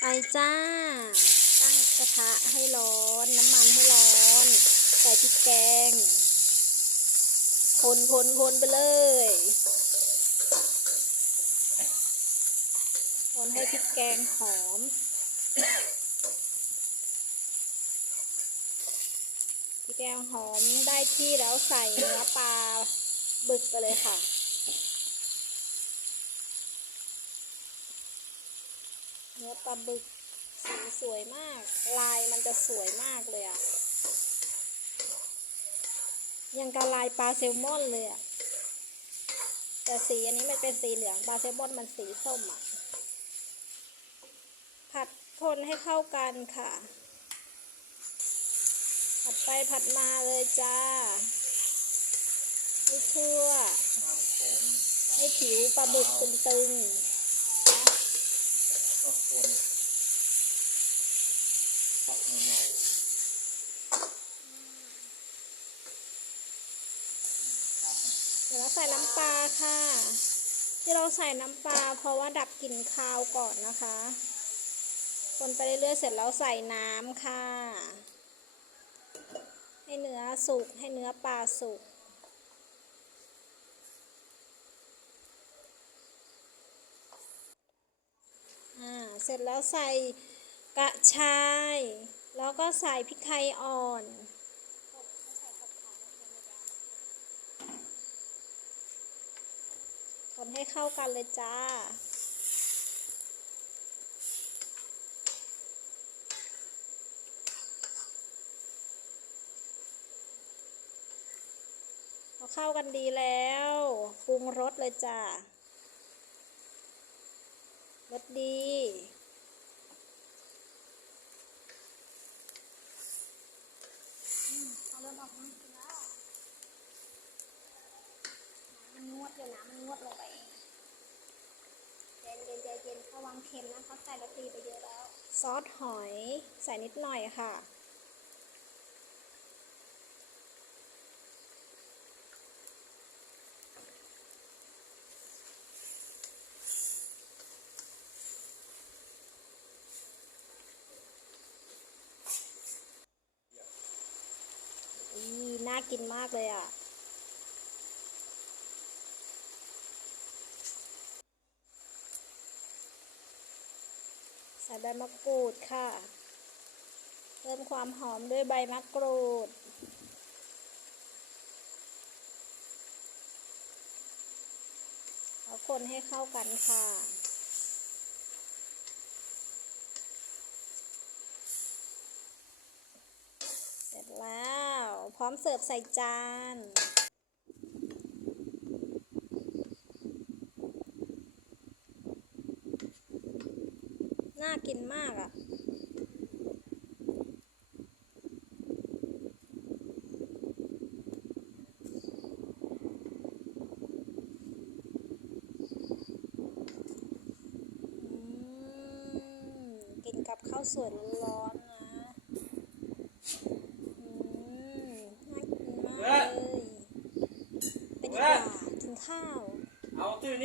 ไปจ้า ตั้งกระทะให้ร้อน น้ำมันให้ร้อน ใส่พริกแกง คนคนคนไปเลย คนให้พริกแกงหอม พริกแกงหอมได้ที่แล้วใส่เนื้อปลาบึกไปเลยค่ะ เนื้อปลาบึกสีสวยมาก ลายมันจะสวยมากเลยอะยังกับลายปลาแซลมอนเลยอะแต่สีอันนี้มันเป็นสีเหลืองปลาแซลมอนมันสีส้มอะผัดคนให้เข้ากันค่ะ ผัดไปผัดมาเลยจ้าให้ทั่ว ให้ผิวปลาบึกตึงๆ เดี๋ยวเราใส่น้ำปลาค่ะ ที่เราใส่น้ำปลาเพราะว่าดับกลิ่นคาวก่อนนะคะ คนไปเรื่อยๆเสร็จแล้วใส่น้ำค่ะ ให้เนื้อสุกให้เนื้อปลาสุก เสร็จแล้วใส่กระชาย แล้วก็ใส่พริกไทยอ่อน คนให้เข้ากันเลยจ้าพอเข้ากันดีแล้วปรุงรสเลยจ้ารสดี เอาเริ่ มันนวดเลยนะ มันนวดลงไปเองเย็นเย็นใจเย็นระวังเค็มนะเขาใส่กะทิไปเยอะแล้ว ซอสหอยใส่นิดหน่อยค่ะ อีน่ากินมากเลยอะ ใส่ใบมะกรูดค่ะ เพิ่มความหอมด้วยใบมะกรูดเอาคนให้เข้ากันค่ะ เสร็จแล้ว พ ร้อมเสิร์ฟใส่จาน น่ากินมากอะกินกับข้าวสวยร้อนๆนะ อืม น่ากินมากเลย เป็นดีกว่ากิน ข้าวเอาตู้นี้